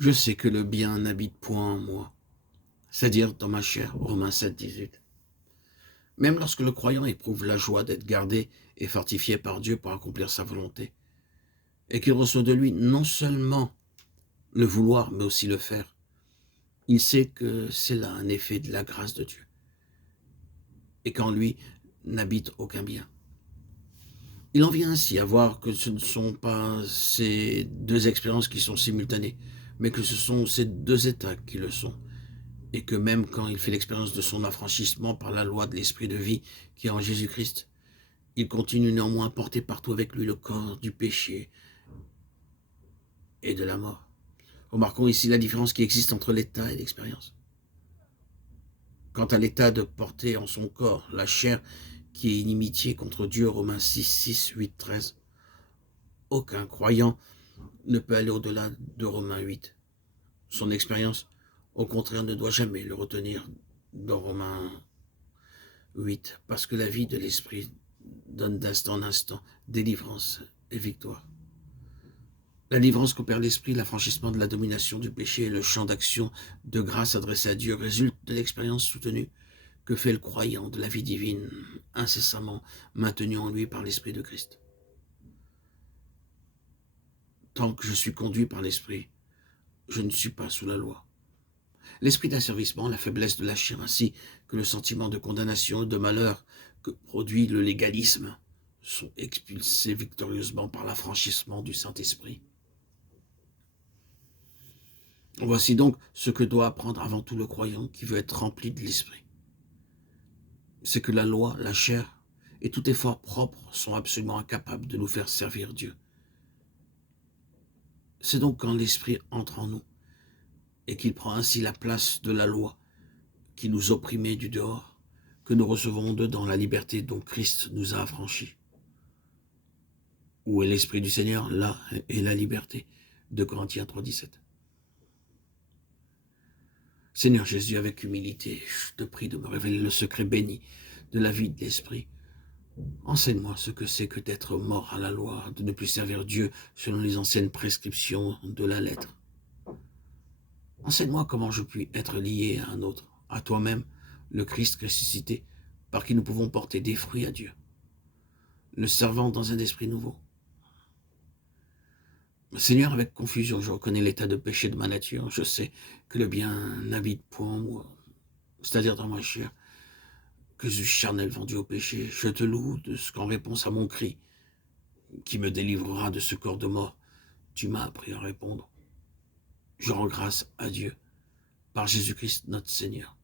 Je sais que le bien n'habite point en moi, c'est-à-dire dans ma chair, Romains 7, 18. Même lorsque le croyant éprouve la joie d'être gardé et fortifié par Dieu pour accomplir sa volonté, et qu'il reçoit de lui non seulement le vouloir, mais aussi le faire, il sait que c'est là un effet de la grâce de Dieu, et qu'en lui n'habite aucun bien. Il en vient ainsi à voir que ce ne sont pas ces deux expériences qui sont simultanées, mais que ce sont ces deux états qui le sont, et que même quand il fait l'expérience de son affranchissement par la loi de l'esprit de vie qui est en Jésus-Christ, il continue néanmoins à porter partout avec lui le corps du péché et de la mort. Remarquons ici la différence qui existe entre l'état et l'expérience. Quant à l'état de porter en son corps la chair qui est inimitié contre Dieu, Romains 6, 6, 8, 13, aucun croyant ne peut aller au-delà de Romains 8. Son expérience, au contraire, ne doit jamais le retenir dans Romains 8, parce que la vie de l'esprit donne d'instant en instant délivrance et victoire. La délivrance qu'opère l'esprit, l'affranchissement de la domination du péché et le champ d'action de grâce adressé à Dieu résulte de l'expérience soutenue que fait le croyant de la vie divine, incessamment maintenue en lui par l'Esprit de Christ. Tant que je suis conduit par l'Esprit, je ne suis pas sous la loi. L'esprit d'asservissement, la faiblesse de la chair, ainsi que le sentiment de condamnation et de malheur que produit le légalisme, sont expulsés victorieusement par l'affranchissement du Saint-Esprit. Voici donc ce que doit apprendre avant tout le croyant qui veut être rempli de l'Esprit. C'est que la loi, la chair et tout effort propre sont absolument incapables de nous faire servir Dieu. C'est donc quand l'Esprit entre en nous et qu'il prend ainsi la place de la loi qui nous opprimait du dehors, que nous recevons dedans la liberté dont Christ nous a affranchis. Où est l'Esprit du Seigneur? Là est la liberté. 2 Corinthiens 3, 17. Seigneur Jésus, avec humilité, je te prie de me révéler le secret béni de la vie de l'Esprit. Enseigne-moi ce que c'est que d'être mort à la loi, de ne plus servir Dieu selon les anciennes prescriptions de la lettre. Enseigne-moi comment je puis être lié à un autre, à toi-même, le Christ ressuscité, par qui nous pouvons porter des fruits à Dieu, le servant dans un esprit nouveau. Seigneur, avec confusion, je reconnais l'état de péché de ma nature. Je sais que le bien n'habite point en moi, c'est-à-dire dans ma chair, que je suis charnel vendu au péché. Je te loue de ce qu'en réponse à mon cri, qui me délivrera de ce corps de mort, tu m'as appris à répondre. Je rends grâce à Dieu, par Jésus-Christ notre Seigneur.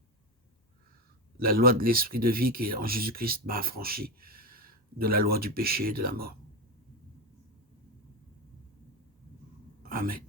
La loi de l'esprit de vie qui est en Jésus-Christ m'a affranchi de la loi du péché et de la mort. Amen.